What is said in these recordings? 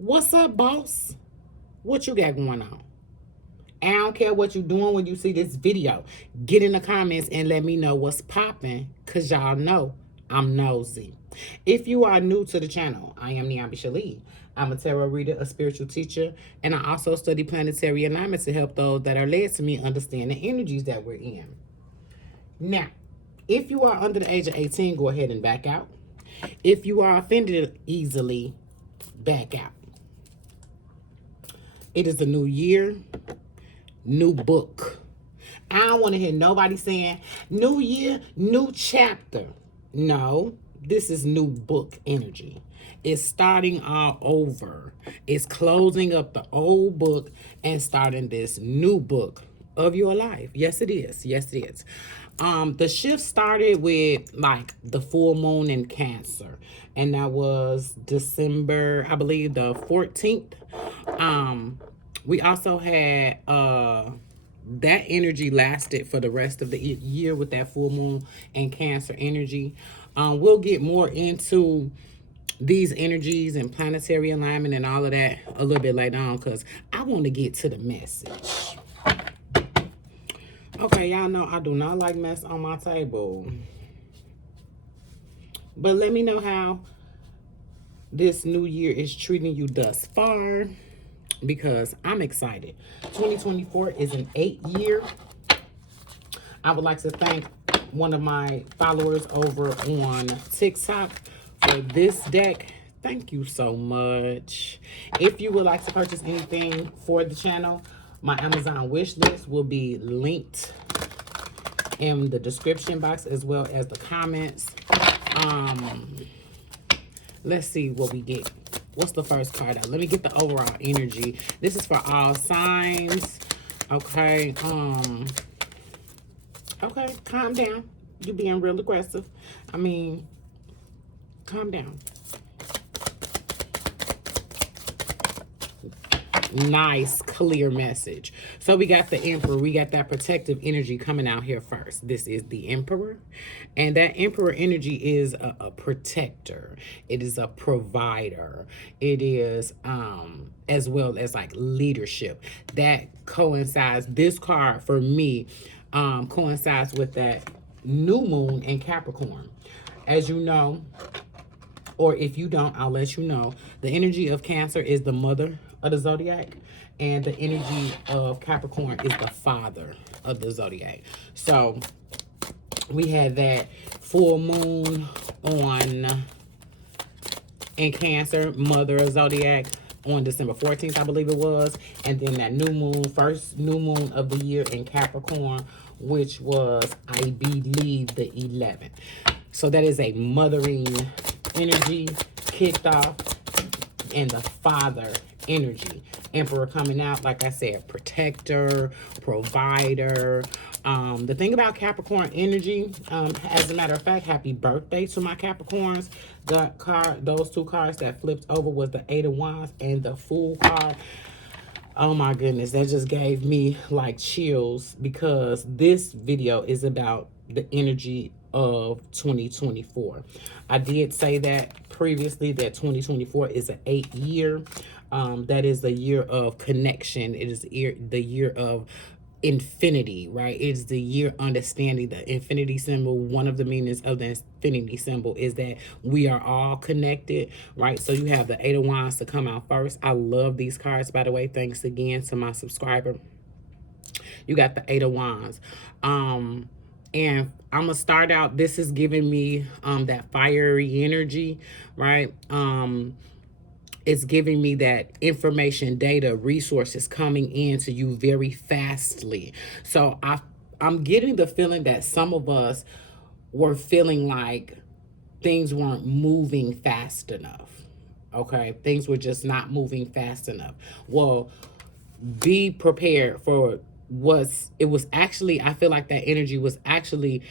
What's up, boss? What you got going on? I don't care what you doing when you see this video. Get in the comments and let me know what's popping, because y'all know I'm nosy. If you are new to the channel, I am Niambi Shalee. I'm a tarot reader, a spiritual teacher, and I also study planetary alignment to help those that are led to me understand the energies that we're in. Now, if you are under the age of 18, go ahead and back out. If you are offended easily, back out. It is a new year, new book. I don't want to hear nobody saying new year, new chapter. No, this is new book energy. It's starting all over. It's closing up the old book and starting this new book of your life. Yes, it is. Yes, it is. The shift started with like the full moon in Cancer, and that was December, I believe, the 14th. We also had that energy lasted for the rest of the year with that full moon and Cancer energy. We'll get more into these energies and planetary alignment and all of that a little bit later on, because I want to get to the message. Okay, y'all know I do not like mess on my table. But let me know how this new year is treating you thus far, because I'm excited. 2024 is an 8-year. I would like to thank one of my followers over on TikTok for this deck. Thank you so much. If you would like to purchase anything for the channel, my Amazon wish list will be linked in the description box as well as the comments. Let's see what we get. What's the first card out? Let me get the overall energy. This is for all signs. Okay. Okay, calm down. You're being real aggressive. I mean, calm down. Nice, clear message. So we got the Emperor. We got that protective energy coming out here first. This is the Emperor. And that Emperor energy is a protector. It is a provider. It is as well as like leadership. That coincides, this card for me, coincides with that new moon in Capricorn. As you know, or if you don't, I'll let you know, the energy of Cancer is the mother of the zodiac, and the energy of Capricorn is the father of the zodiac. So we had that full moon on in Cancer, mother of zodiac, on December 14th, I believe it was, and then that new moon, first new moon of the year in Capricorn, which was, I believe, the 11th. So that is a mothering energy kicked off, and the father energy. Emperor coming out, like I said, protector, provider. The thing about Capricorn energy, as a matter of fact, happy birthday to my Capricorns. The card, those two cards that flipped over was the Eight of Wands and the Fool card. Oh my goodness, that just gave me like chills, because this video is about the energy of 2024. I did say that previously, that 2024 is an 8-year. That is the year of connection. It is the year of infinity, right? It's the year understanding the infinity symbol. One of the meanings of the infinity symbol is that we are all connected, right? So you have the Eight of Wands to come out first. I love these cards, by the way. Thanks again to my subscriber. You got the Eight of Wands. And I'm gonna start out, this is giving me that fiery energy, right? It's giving me that information, data, resources coming into you very fastly. So I'm getting the feeling that some of us were feeling like things weren't moving fast enough. Okay, things were just not moving fast enough. Well, be prepared for it was actually, I feel like that energy was actually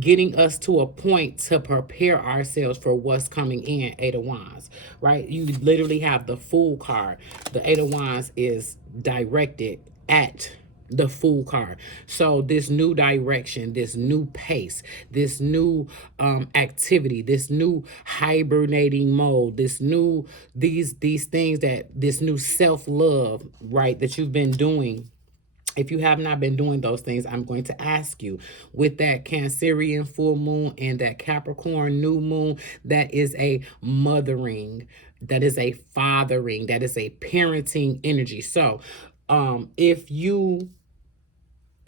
getting us to a point to prepare ourselves for what's coming in. Eight of Wands, right? You literally have the Fool card. The Eight of Wands is directed at the Fool card. So this new direction, this new pace, this new activity, this new hibernating mode, this new these things, that this new self-love, right, that you've been doing. If you have not been doing those things, I'm going to ask you, with that Cancerian full moon and that Capricorn new moon, that is a mothering, that is a fathering, that is a parenting energy. So if you,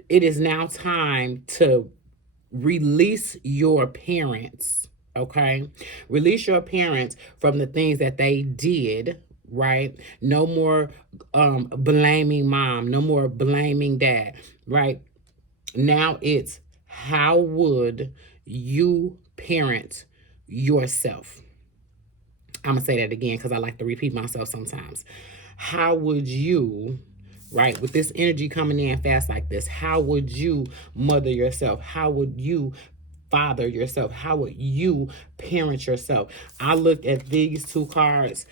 it is now time to release your parents, okay? Release your parents from the things that they did, right? No more blaming mom, no more blaming dad, right? Now it's, how would you parent yourself? I'm gonna say that again because I like to repeat myself sometimes. How would you, right, with this energy coming in fast like this, how would you mother yourself? How would you father yourself? How would you parent yourself? I looked at these two cards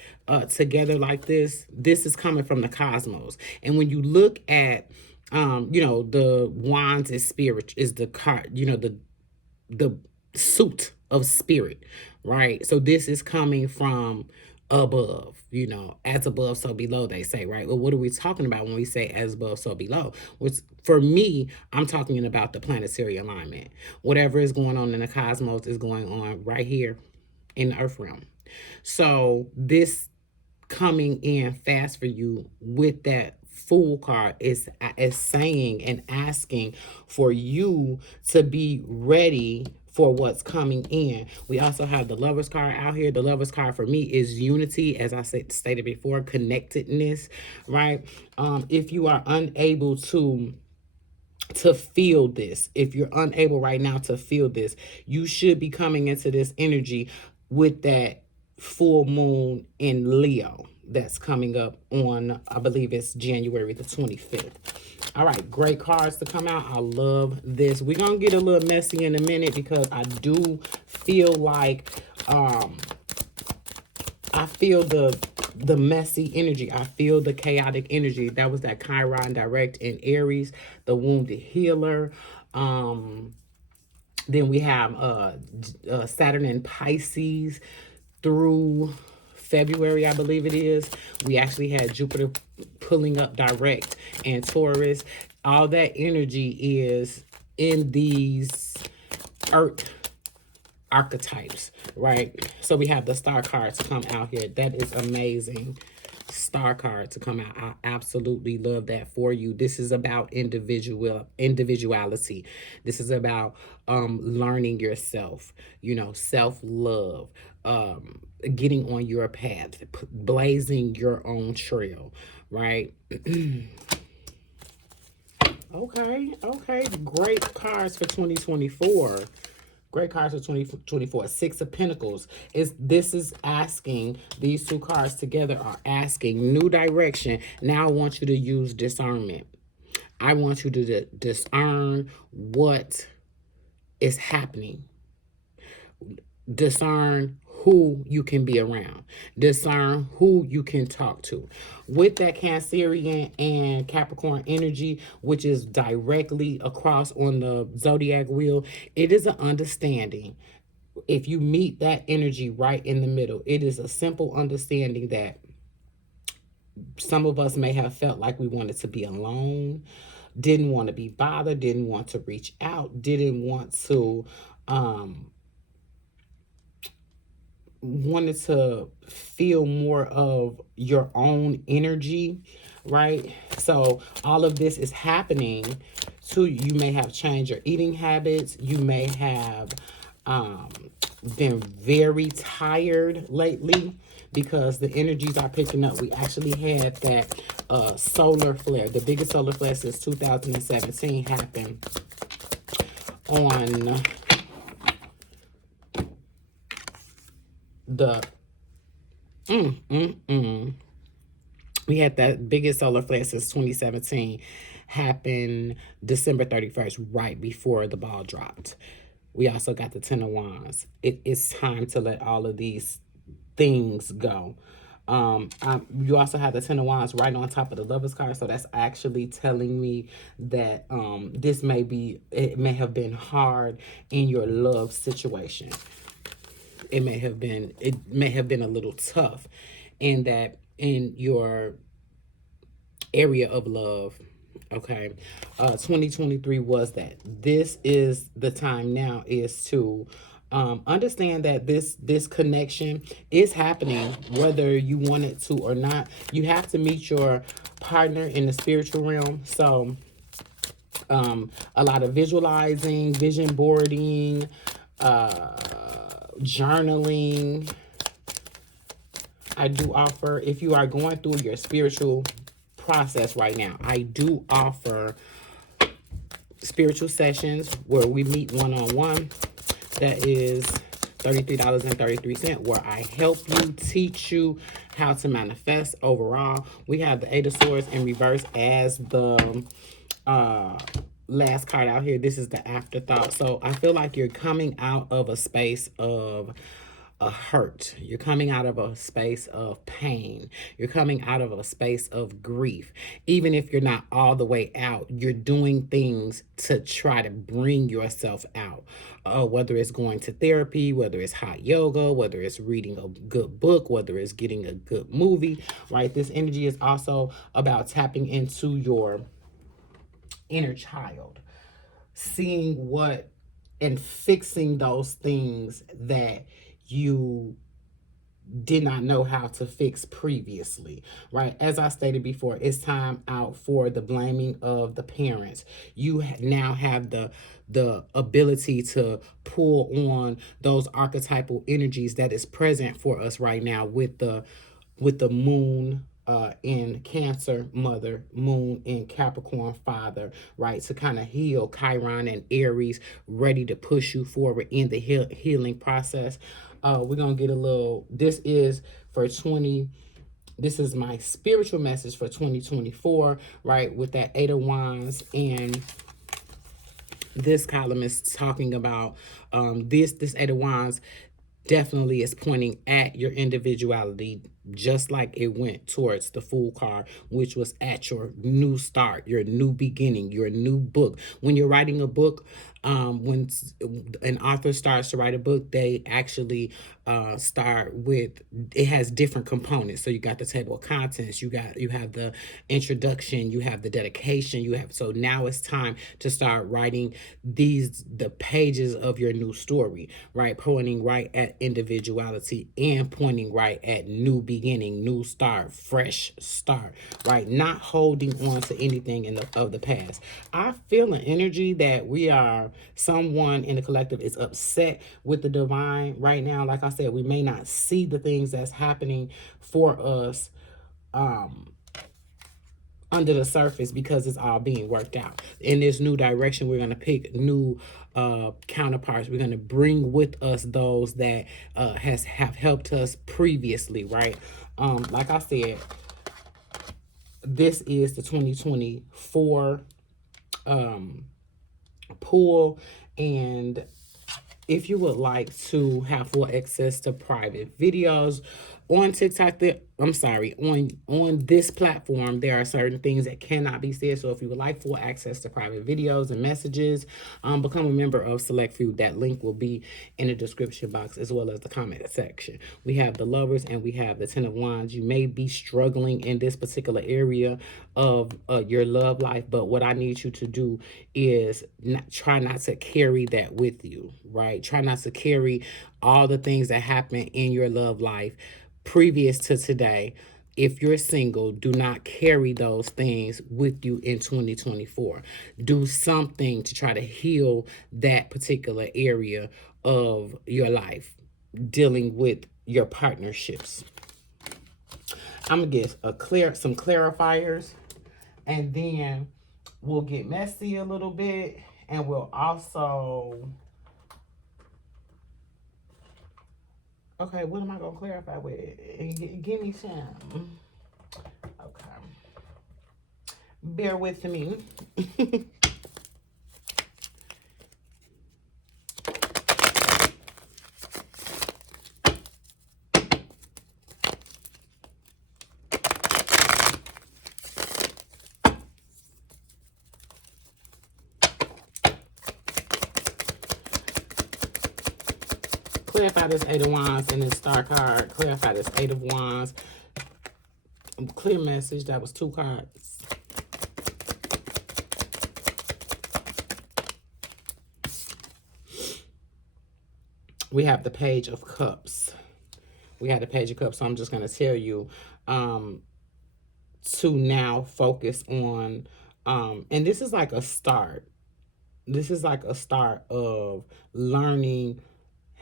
together like this. This is coming from the cosmos. And when you look at, the wands is spirit, is the card, the suit of spirit, right? So this is coming from above, as above, so below, they say, right? Well, what are we talking about when we say as above, so below? Which, for me, I'm talking about the planetary alignment. Whatever is going on in the cosmos is going on right here in the earth realm. So this coming in fast for you with that Fool card is saying and asking for you to be ready for what's coming in. We also have the Lovers card out here. The Lovers card for me is unity, as I stated before, connectedness, right? If you are unable to feel this, if you're unable right now to feel this, you should be coming into this energy with that full moon in Leo that's coming up on, I believe it's January the 25th. All right, great cards to come out. I love this. We're going to get a little messy in a minute because I do feel like I feel the messy energy. I feel the chaotic energy. That was that Chiron direct in Aries, the wounded healer. Then we have Saturn in Pisces through February, I believe it is. We actually had Jupiter pulling up direct and Taurus. All that energy is in these earth archetypes, right? So we have the star card to come out here. That is amazing. Star card to come out. I absolutely love that for you. This is about individuality. This is about learning yourself, self-love, getting on your path, blazing your own trail, right? Okay. Great cards for 2024. Great cards for 2024. Six of Pentacles. This is asking, these two cards together are asking new direction. Now I want you to use discernment. I want you to discern what is happening. Discern who you can be around. Discern who you can talk to. With that Cancerian and Capricorn energy, which is directly across on the zodiac wheel, it is an understanding. If you meet that energy right in the middle, it is a simple understanding that some of us may have felt like we wanted to be alone, didn't want to be bothered, didn't want to reach out, didn't want to wanted to feel more of your own energy, right? So all of this is happening to you. You may have changed your eating habits. You may have been very tired lately because the energies are picking up. We actually had that solar flare. The biggest solar flare since 2017 happened on the we had that biggest solar flare since 2017 happen December 31st, right before the ball dropped. We also got the Ten of Wands. It is time to let all of these things go. You also have the Ten of Wands right on top of the Lovers card, so that's actually telling me that it may have been hard in your love situation. It may have been a little tough in your area of love. Okay. 2023 was that. This is the time now is to understand that this connection is happening whether you want it to or not. You have to meet your partner in the spiritual realm. So a lot of visualizing, vision boarding, journaling. I do offer, if you are going through your spiritual process right now, I do offer spiritual sessions where we meet one-on-one. That is $33.33, where I help you, teach you how to manifest overall. We have the Eight of Swords in reverse as the last card out here. This is the afterthought. So I feel like you're coming out of a space of a hurt. You're coming out of a space of pain. You're coming out of a space of grief. Even if you're not all the way out, you're doing things to try to bring yourself out. Whether it's going to therapy, whether it's hot yoga, whether it's reading a good book, whether it's getting a good movie, right? This energy is also about tapping into your inner child, seeing what and fixing those things that you did not know how to fix previously, right? As I stated before, it's time out for the blaming of the parents. You now have the ability to pull on those archetypal energies that is present for us right now with the moon in Cancer, mother, moon in Capricorn, father, right? To kind of heal Chiron and Aries, ready to push you forward in the healing process. We're going to get a little, this is my spiritual message for 2024, right? With that Eight of Wands, and this column is talking about this Eight of Wands definitely is pointing at your individuality, just like it went towards the Fool card, which was at your new start, your new beginning, your new book. When you're writing a book, when an author starts to write a book, they actually start with, it has different components. So you got the table of contents, you have the introduction, you have the dedication, so now it's time to start writing the pages of your new story, right? Pointing right at individuality and pointing right at new beginning, new start, fresh start, right? Not holding on to anything of the past. I feel an energy that someone in the collective is upset with the divine right now. Like I said, we may not see the things that's happening for us under the surface because it's all being worked out. In this new direction, we're going to pick new counterparts. We're going to bring with us those that have helped us previously, right? Like I said, this is the 2024 pool, and if you would like to have full access to private videos on TikTok, on this platform, there are certain things that cannot be said. So if you would like full access to private videos and messages, become a member of Select Few. That link will be in the description box as well as the comment section. We have the Lovers and we have the Ten of Wands. You may be struggling in this particular area of your love life, but what I need you to do is try not to carry that with you, right? Try not to carry all the things that happen in your love life previous to today. If you're single, do not carry those things with you in 2024. Do something to try to heal that particular area of your life, dealing with your partnerships. I'm going to get some clarifiers, and then we'll get messy a little bit, and we'll also... Okay, what am I going to clarify with? Give me some. Okay. Bear with me. clarify this Eight of Wands and this Star card. Clarify this Eight of Wands. Clear message. That was 2 cards. We have the Page of Cups. We have the Page of Cups. So I'm just going to tell you to now focus on, and this is like a start. This is like a start of learning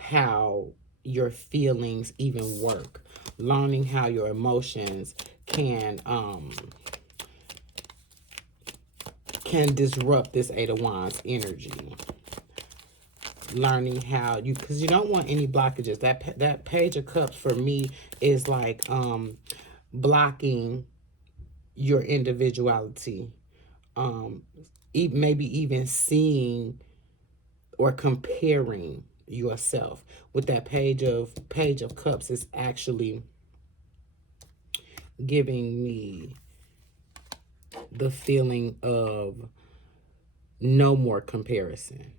how your feelings even work. Learning how your emotions can disrupt this Eight of Wands energy. Learning how you, because you don't want any blockages. That Page of Cups for me is like blocking your individuality. Maybe even seeing or comparing yourself. With that Page of Cups, is actually giving me the feeling of no more comparison.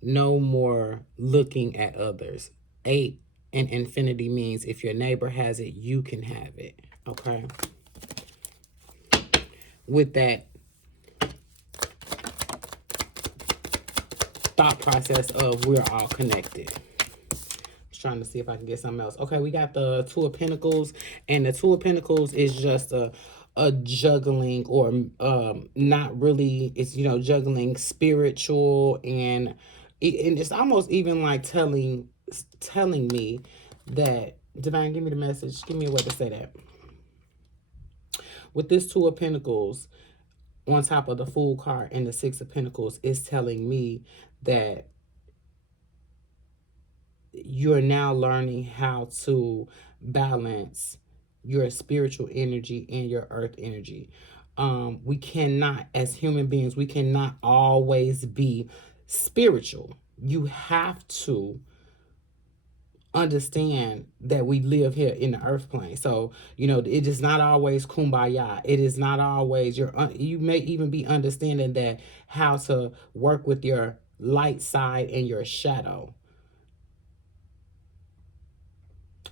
No more looking at others. 8 in infinity means if your neighbor has it, you can have it. Okay? With that thought process of we're all connected. Trying to see if I can get something else. Okay, we got the Two of Pentacles, and the Two of Pentacles is just a juggling, or not really, it's, you know, juggling spiritual and it's almost even like telling me that, Divine, give me the message, give me a way to say that. With this Two of Pentacles on top of the Fool card and the Six of Pentacles, is telling me that you're now learning how to balance your spiritual energy and your earth energy. We cannot, as human beings, we cannot always be spiritual. You have to understand that we live here in the earth plane. So, you know, it is not always kumbaya. It is not always you may even be understanding that how to work with your light side and your shadow.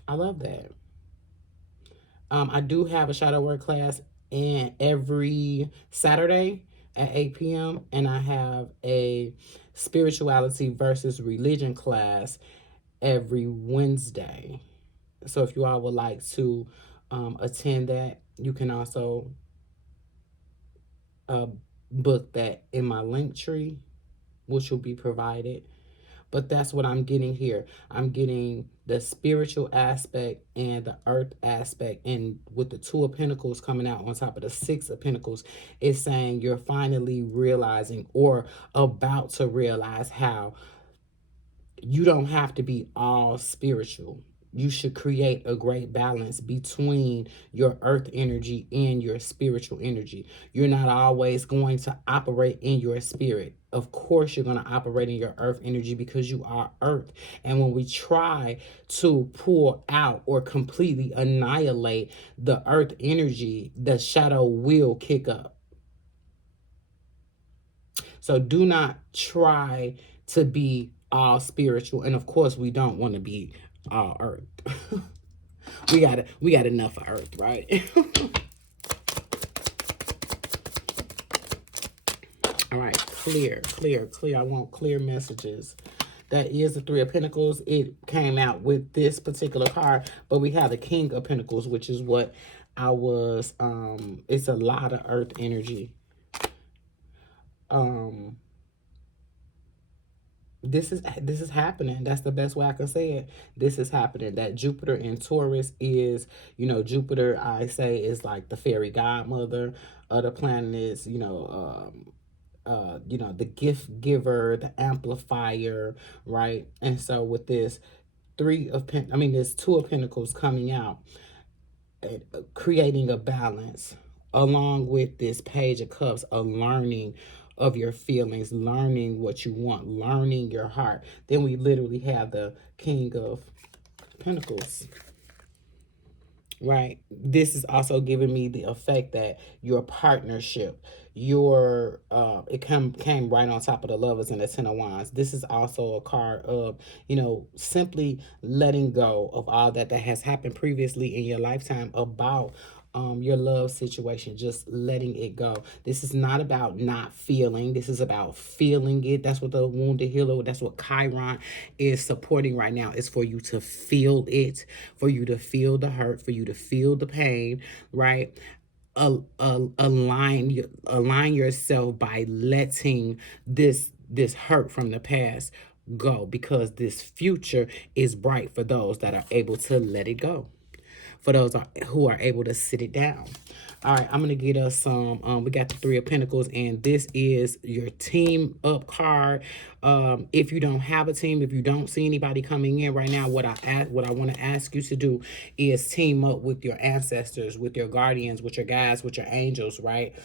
I love that. I do have a shadow work class every Saturday at 8 p.m. And I have a spirituality versus religion class every Wednesday. So if you all would like to attend that, you can also book that in my link tree, which will be provided. But that's what I'm getting here. I'm getting the spiritual aspect and the earth aspect. And with the Two of Pentacles coming out on top of the Six of Pentacles, it's saying you're finally realizing, or about to realize, how you don't have to be all spiritual. You should create a great balance between your earth energy and your spiritual energy. You're not always going to operate in your spirit. Of course, you're going to operate in your earth energy because you are earth. And when we try to pull out or completely annihilate the earth energy, the shadow will kick up. So do not try to be all spiritual. And of course, we don't want to be all earth. we got enough of earth, right? All right, clear. I want clear messages. That is the Three of Pentacles. It came out with this particular card, but we have the King of Pentacles, which is what I was, it's a lot of earth energy. This is happening. That's the best way I can say it. This is happening. That Jupiter in Taurus is, you know, Jupiter, I say, is like the fairy godmother of the planets, you know, the gift giver, the amplifier, right? And so with this this Two of Pentacles coming out, creating a balance, along with this Page of Cups, a learning of your feelings, learning what you want, learning your heart. Then we literally have the King of Pentacles. right? This is also giving me the effect that your partnership, your it came right on top of the lovers and the 10 of wands. This is also a card of, simply letting go of all that has happened previously in your lifetime about your love situation, just letting it go. This is not about not feeling. This is about feeling it. That's what the wounded healer, that's what Chiron is supporting right now, is for you to feel it, for you to feel the hurt, for you to feel the pain, right? Align yourself by letting this hurt from the past go, because this future is bright for those that are able to let it go, for those who are able to sit it down. All right, I'm going to get us some, we got the 3 of Pentacles, and this is your team up card. If you don't have a team, if you don't see anybody coming in right now, what I want to ask you to do is team up with your ancestors, with your guardians, with your guides, with your angels, right?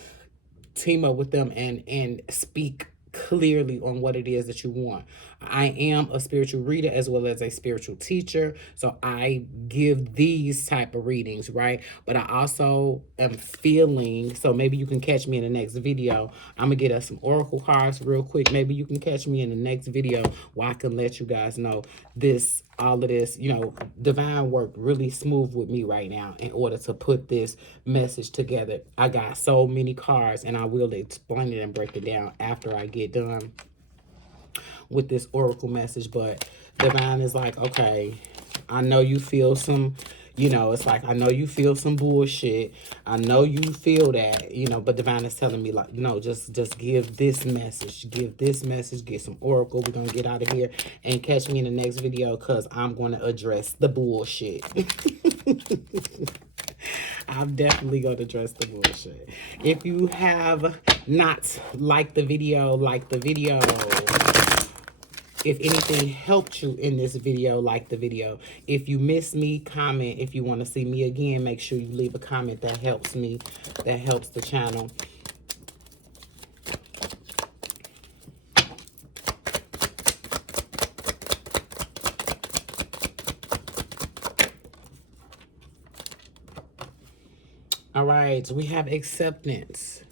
Team up with them and speak clearly on what it is that you want. I am a spiritual reader as well as a spiritual teacher, so I give these type of readings, right? But I also am feeling, so maybe you can catch me in the next video. I'm gonna get us some oracle cards real quick. Maybe you can catch me in the next video where I can let you guys know this, all of this, divine work really smooth with me right now in order to put this message together. I got so many cards, and I will explain it and break it down after I get done with this oracle message. But divine is like, okay, I know you feel some, it's like, I know you feel some bullshit. I know you feel that, but divine is telling me, like, no, just give this message, get some oracle. We're going to get out of here and catch me in the next video, because I'm going to address the bullshit. I'm definitely going to address the bullshit. If you have not liked the video, like the video. If anything helped you in this video, like the video. If you miss me, comment. If you want to see me again, make sure you leave a comment. That helps me. That helps the channel. All right, we have acceptance.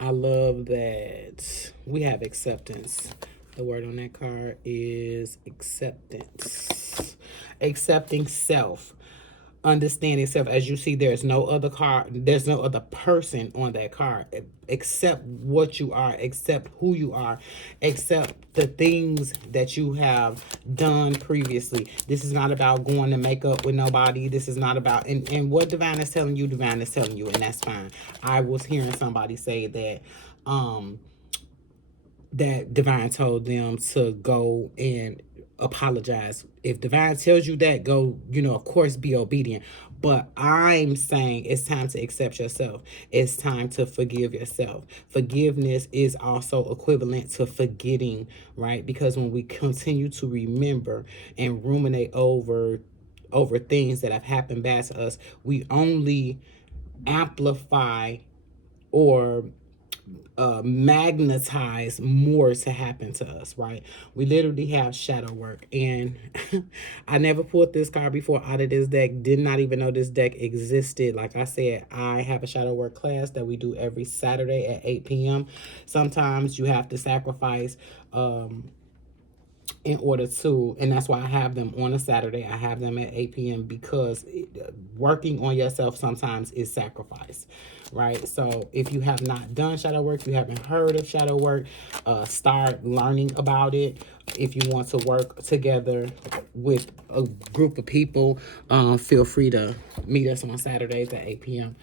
I love that. We have acceptance. The word on that card is acceptance. Accepting self. Understanding self. As you see, there's no other card. There's no other person on that card. Accept what you are. Accept who you are. Accept the things that you have done previously. This is not about going to make up with nobody. This is not about, and what divine is telling you, and that's fine. I was hearing somebody say that, that divine told them to go and apologize. If divine tells you that, go, of course, be obedient. But I'm saying it's time to accept yourself. It's time to forgive yourself. Forgiveness is also equivalent to forgetting, right? Because when we continue to remember and ruminate over things that have happened bad to us, we only amplify or magnetize more to happen to us, right? We literally have shadow work, and I never pulled this card before out of this deck. Did not even know this deck existed. Like I said, I have a shadow work class that we do every Saturday at 8 p.m. Sometimes you have to sacrifice in order to, and that's why I have them on a Saturday. I have them at 8 p.m. because working on yourself sometimes is sacrifice, right? So if you have not done shadow work, you haven't heard of shadow work, start learning about it. If you want to work together with a group of people, feel free to meet us on Saturdays at 8 p.m.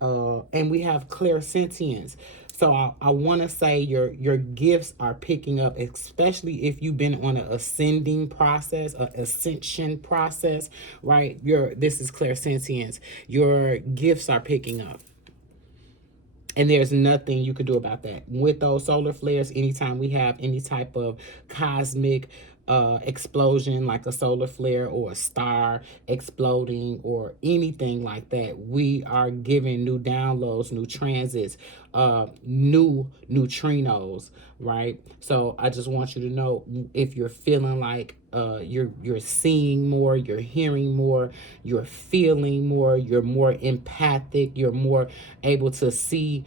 And we have clairsentience. So I want to say your gifts are picking up, especially if you've been on an ascending process, an ascension process, right? This is clairsentience. Your gifts are picking up. And there's nothing you can do about that. With those solar flares, anytime we have any type of cosmic explosion, like a solar flare or a star exploding or anything like that, we are giving new downloads, new transits, new neutrinos, right? So I just want you to know, if you're feeling like you're seeing more, you're hearing more, you're feeling more, you're more empathic, you're more able to see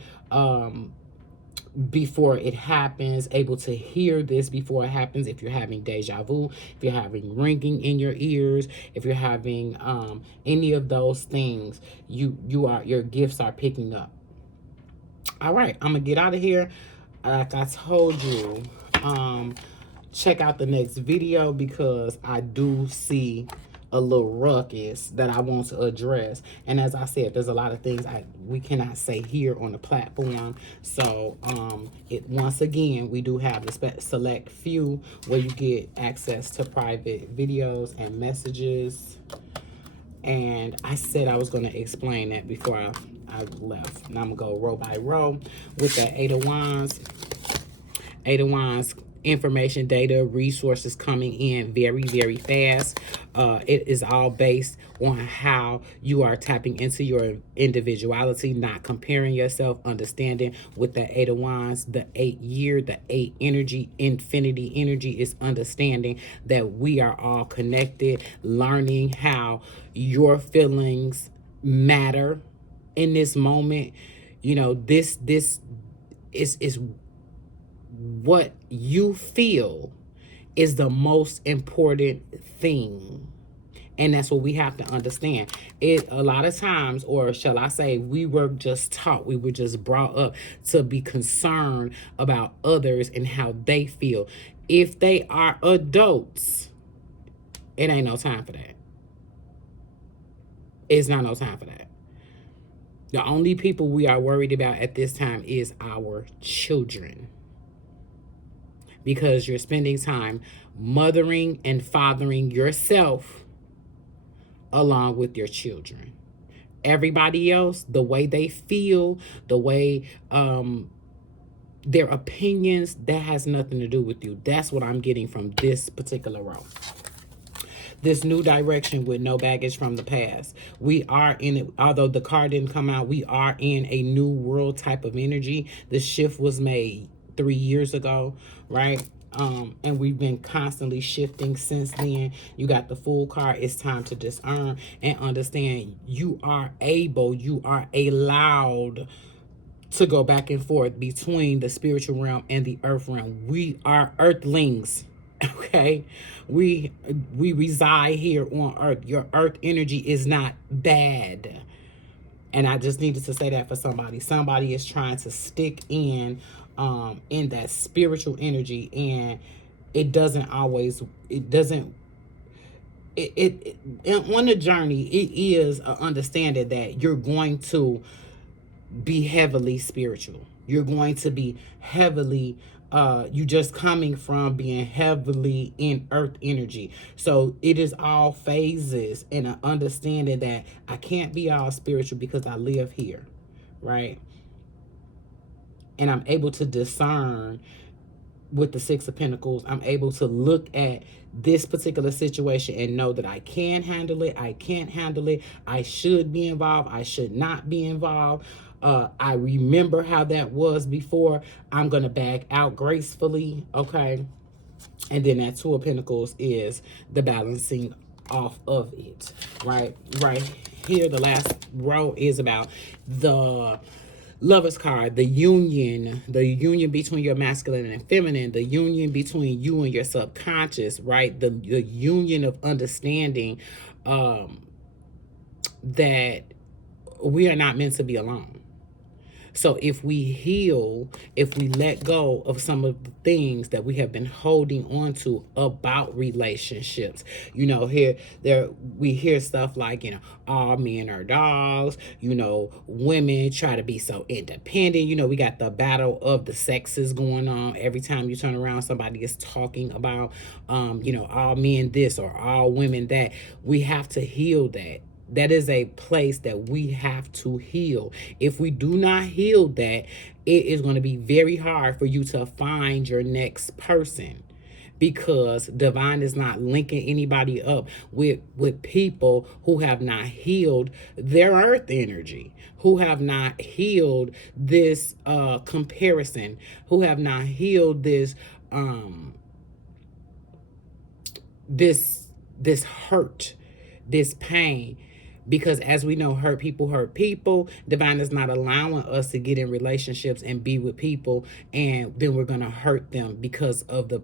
before it happens, able to hear this before it happens. If you're having deja vu, if you're having ringing in your ears, if you're having any of those things, your gifts are picking up. All right, I'm gonna get out of here. Like I told you, check out the next video because I do see a little ruckus that I want to address. And as I said, there's a lot of things we cannot say here on the platform. So once again, we do have the select few where you get access to private videos and messages. And I said I was going to explain that before I left. Now I'm going to go row by row with that Eight of Wands. Eight of Wands, information, data, resources coming in very, very fast. It is all based on how you are tapping into your individuality, not comparing yourself, understanding with the Eight of Wands, the 8 year, the 8 energy, infinity energy is understanding that we are all connected, learning how your feelings matter in this moment. You know, this is what you feel is the most important thing. And that's what we have to understand. It a lot of times, or shall I say, we were just taught, we were just brought up to be concerned about others and how they feel. If they are adults, it ain't no time for that. It's not no time for that. The only people we are worried about at this time is our children. Because you're spending time mothering and fathering yourself along with your children. Everybody else, the way they feel, the way their opinions, that has nothing to do with you. That's what I'm getting from this particular row. This new direction with no baggage from the past. We are in it, although the card didn't come out, we are in a new world type of energy. The shift was made 3 years ago, right? And we've been constantly shifting since then. You got the Fool card. It's time to discern and understand you are able, you are allowed to go back and forth between the spiritual realm and the earth realm. We are earthlings. Okay, we reside here on earth. Your earth energy is not bad. And I just needed to say that for somebody. Somebody is trying to stick in that spiritual energy, and it doesn't always, it doesn't, on the journey, it is an understanding that you're going to be heavily spiritual. You're going to be heavily you just coming from being heavily in earth energy. So it is all phases, and an understanding that I can't be all spiritual because I live here, right? And I'm able to discern with the Six of Pentacles. I'm able to look at this particular situation and know that I can handle it, I can't handle it, I should be involved, I should not be involved. I remember how that was before. I'm going to back out gracefully, okay? And then that Two of Pentacles is the balancing off of it, right? Right here, the last row is about the Lover's card, the union between your masculine and feminine, the union between you and your subconscious, right? The union of understanding that we are not meant to be alone. So if we heal, if we let go of some of the things that we have been holding on to about relationships, you know, we hear stuff like, you know, all men are dogs, you know, women try to be so independent. You know, we got the battle of the sexes going on. Every time you turn around, somebody is talking about, you know, all men this or all women that. We have to heal that. That is a place that we have to heal. If we do not heal that, it is going to be very hard for you to find your next person, because divine is not linking anybody up with people who have not healed their earth energy, who have not healed this comparison, who have not healed this this hurt, this pain, because as we know, hurt people. Divine is not allowing us to get in relationships and be with people, and then we're gonna hurt them because of the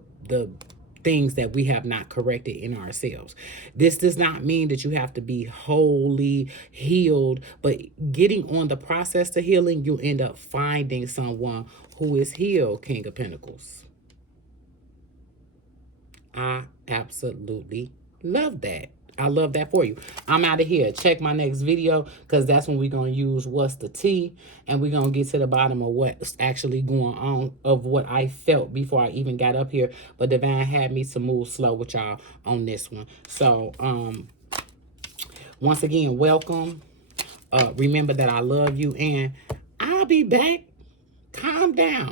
things that we have not corrected in ourselves. This does not mean that you have to be wholly healed, but getting on the process to healing, you'll end up finding someone who is healed, King of Pentacles. I absolutely love that. I love that for you. I'm out of here. Check my next video, because that's when we're going to use what's the tea, and we're going to get to the bottom of what's actually going on, of what I felt before I even got up here. But Divine had me to move slow with y'all on this one. So, once again, welcome. Remember that I love you, and I'll be back. Calm down.